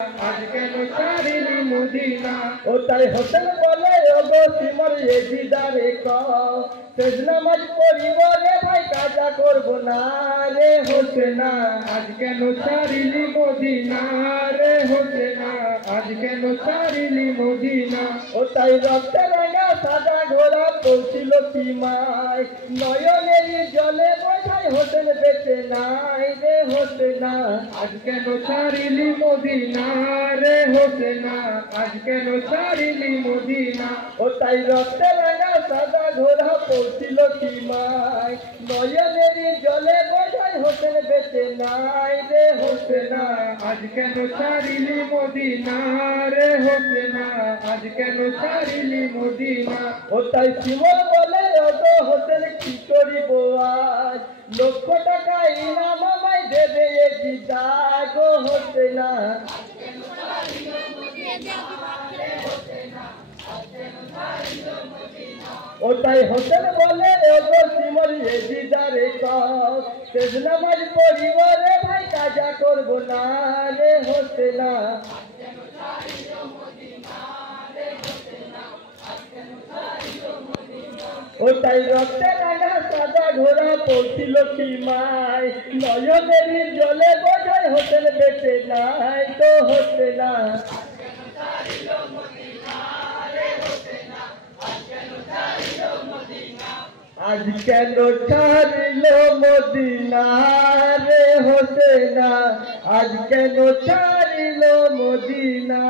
আজ কেন ছাড়িলি মদিনা। ও তাই হোসেন বলে ওগো সিমর এ দিদারে কও শেষ নামাজ পড়িব রে ভাই কাজা করব না রে হোসেনা। আজ কেন ছাড়িলি মদিনা রে হোসেনা, আজ কেন ছাড়িলি মদিনা। ও তাই রক্তে রাঙা সাদা ঘোড়া পৌঁছিল সীমায় নয়নের জলে বোঝাই হোসেন বেঁচে নাই রে হোসেনা। আজ কেন ছাড়িলি মদিনা রে হোসেনা, আজ কেন ছাড়িলি মদিনা। ও তাই রক্তে রাঙা সাদা ঘোড়া পৌঁছিল সীমায় নয়নের জলে বোঝাই হোসেন বেঁচে নাই রে হোসেনা। আজ কেন ছাড়িলি মদিনা রে হোসেনা, আজ কেন ছাড়িলি মদিনা। ও তাই সিমর বলে ওগো হোসেন কি করিব আজ লক্ষ টাকা ইনাম আমায় দেবে এ দিদা গো হোসেনা। ও তাই হোসেন বলে ওগো সিমর এ দিদারে কও শেষ নামাজ পড়িব রে ভাই কাজা করব না রে হোসেনা। ও তাই রক্তে রাঙা সাদা ঘোড়া পৌঁছিল সীমায় নয়নের জলে বোঝাই হোসেন বেঁচে নাই তো হোসেনা। আজ কেন ছাড়িল মদিনা রে হোসেনা, আজ কেন ছাড়িল মদিনা।